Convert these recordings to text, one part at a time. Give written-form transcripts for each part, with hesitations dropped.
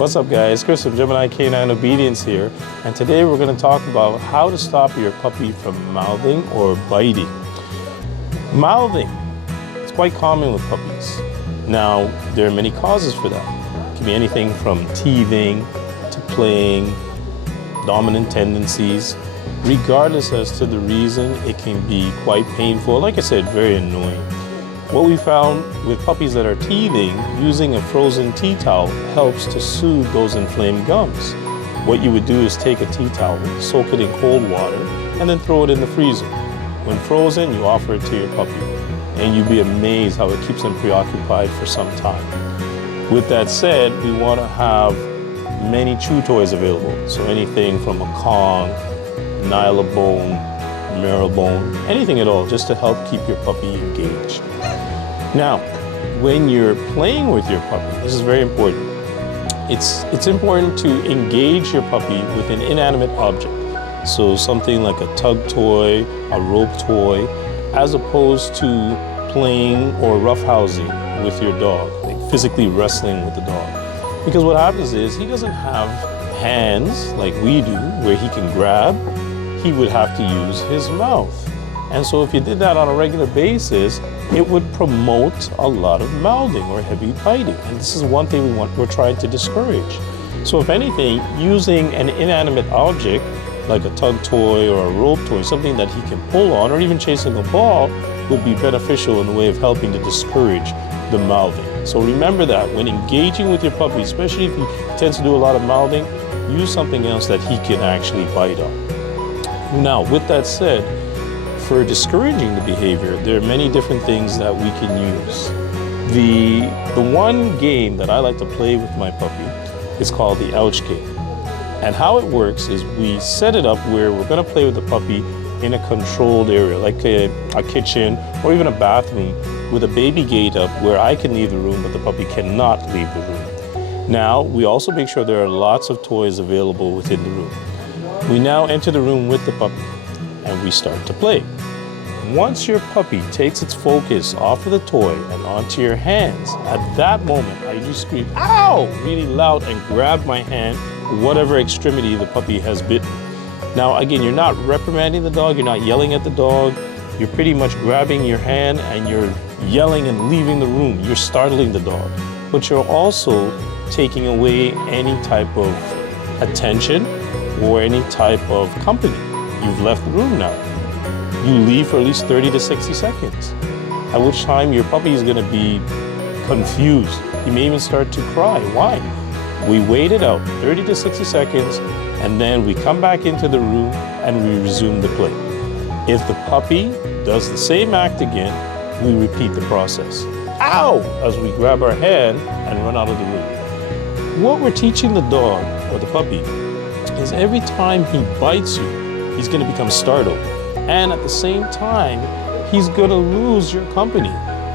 What's up guys, Chris from Gemini Canine Obedience here, and today we're going to talk about how to stop your puppy from mouthing or biting. Mouthing, it's quite common with puppies. Now, there are many causes for that. It can be anything from teething to playing, dominant tendencies. Regardless as to the reason, it can be quite painful, like I said, very annoying. What we found with puppies that are teething, using a frozen tea towel helps to soothe those inflamed gums. What you would do is take a tea towel, soak it in cold water, and then throw it in the freezer. When frozen, you offer it to your puppy, and you'd be amazed how it keeps them preoccupied for some time. With that said, we want to have many chew toys available, so anything from a Kong, Nylabone, Marrowbone, anything at all, just to help keep your puppy engaged. Now, when you're playing with your puppy, this is very important. It's important to engage your puppy with an inanimate object. So something like a tug toy, a rope toy, as opposed to playing or roughhousing with your dog, like physically wrestling with the dog. Because what happens is he doesn't have hands like we do where he can grab. He would have to use his mouth. And so if you did that on a regular basis, it would promote a lot of mouthing or heavy biting. And this is one thing we're trying to discourage. So if anything, using an inanimate object like a tug toy or a rope toy, something that he can pull on, or even chasing a ball, would be beneficial in the way of helping to discourage the mouthing. So remember that when engaging with your puppy, especially if he tends to do a lot of mouthing, use something else that he can actually bite on. Now, with that said, for discouraging the behavior, there are many different things that we can use. The one game that I like to play with my puppy is called the ouch game. And how it works is we set it up where we're going to play with the puppy in a controlled area, like a kitchen or even a bathroom, with a baby gate up where I can leave the room, but the puppy cannot leave the room. Now, we also make sure there are lots of toys available within the room. We now enter the room with the puppy and we start to play. Once your puppy takes its focus off of the toy and onto your hands, at that moment I just scream, "Ow!" really loud and grab my hand, whatever extremity the puppy has bitten. Now again, you're not reprimanding the dog, you're not yelling at the dog, you're pretty much grabbing your hand and you're yelling and leaving the room. You're startling the dog, but you're also taking away any type of attention or any type of company. You've left the room now. You leave for at least 30 to 60 seconds, at which time your puppy is going to be confused. He may even start to cry. Why? We wait it out 30 to 60 seconds, and then we come back into the room and we resume the play. If the puppy does the same act again, we repeat the process. "Ow!" as we grab our hand and run out of the room. What we're teaching the dog or the puppy is every time he bites you, he's going to become startled. And at the same time, he's going to lose your company.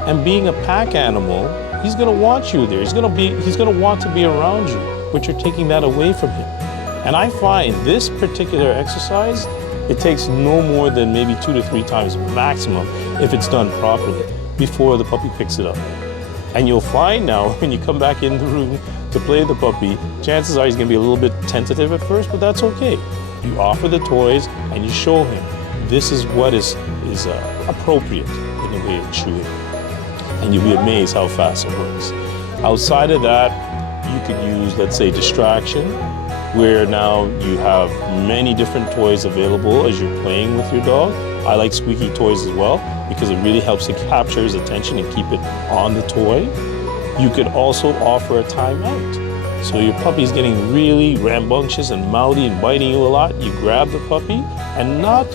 And being a pack animal, he's going to want you there. He's going to want to be around you, but you're taking that away from him. And I find this particular exercise, it takes no more than maybe 2 to 3 times maximum if it's done properly before the puppy picks it up. And you'll find now when you come back in the room to play the puppy, chances are he's going to be a little bit tentative at first, but that's okay. You offer the toys and you show him this is what is appropriate in the way of chewing. And you'll be amazed how fast it works. Outside of that, you could use, let's say, distraction, where now you have many different toys available as you're playing with your dog. I like squeaky toys as well because it really helps to capture his attention and keep it on the toy. You could also offer a timeout. So your puppy's getting really rambunctious and mouthy and biting you a lot. You grab the puppy and not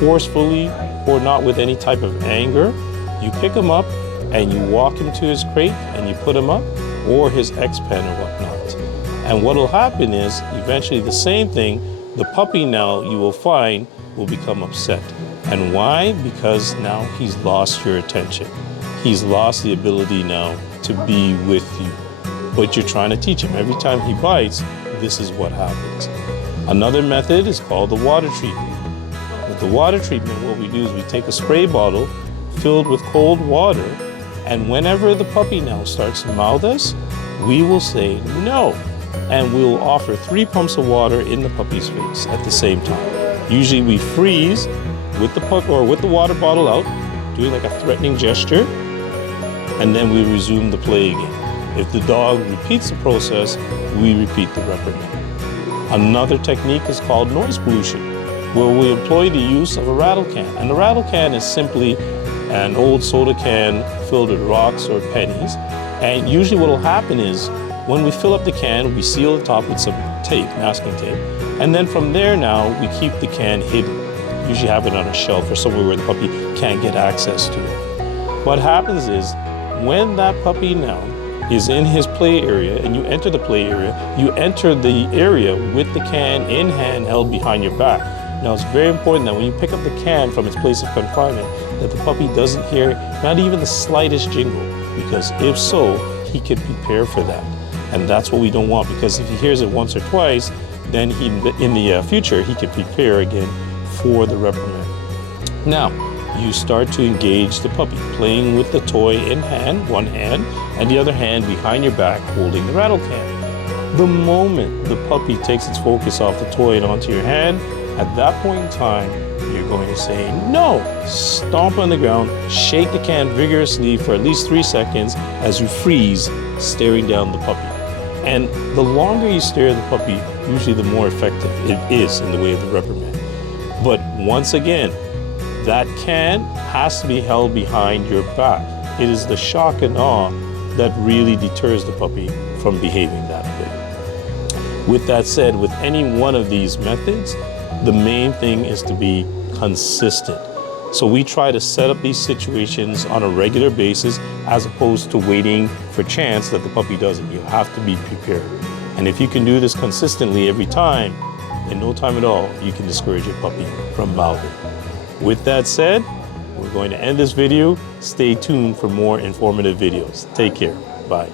forcefully or not with any type of anger. You pick him up and you walk him to his crate and you put him up, or his X-pen or whatnot. And what will happen is eventually the same thing, the puppy now you will find will become upset. And why? Because now he's lost your attention. He's lost the ability now to be with you. But you're trying to teach him. Every time he bites, this is what happens. Another method is called the water treatment. With the water treatment, what we do is we take a spray bottle filled with cold water, and whenever the puppy now starts to mouth us, we will say no. and we'll offer 3 pumps of water in the puppy's face at the same time. Usually we freeze with the pup or with the water bottle out, doing like a threatening gesture, and then we resume the play again. If the dog repeats the process, we repeat the reprimand. Another technique is called noise pollution, where we employ the use of a rattle can. And the rattle can is simply an old soda can filled with rocks or pennies. And usually what will happen is when we fill up the can, we seal the top with some tape, masking tape. And then from there now, we keep the can hidden. Usually have it on a shelf or somewhere where the puppy can't get access to it. What happens is when that puppy now is in his play area and you enter the play area, you enter the area with the can in hand held behind your back. Now it's very important that when you pick up the can from its place of confinement, that the puppy doesn't hear not even the slightest jingle, because if so, he could prepare for that. And that's what we don't want, because if he hears it once or twice, then in the future, he can prepare again for the reprimand. Now, you start to engage the puppy, playing with the toy in hand, one hand, and the other hand behind your back, holding the rattle can. The moment the puppy takes its focus off the toy and onto your hand, at that point in time, you're going to say no. Stomp on the ground, shake the can vigorously for at least 3 seconds as you freeze, staring down the puppy. And the longer you stare at the puppy, usually the more effective it is in the way of the reprimand. But once again, that can has to be held behind your back. It is the shock and awe that really deters the puppy from behaving that way. With that said, with any one of these methods, the main thing is to be consistent. So we try to set up these situations on a regular basis as opposed to waiting for chance that the puppy does it. You have to be prepared. And if you can do this consistently every time, in no time at all, you can discourage your puppy from mouthing. With that said, we're going to end this video. Stay tuned for more informative videos. Take care. Bye.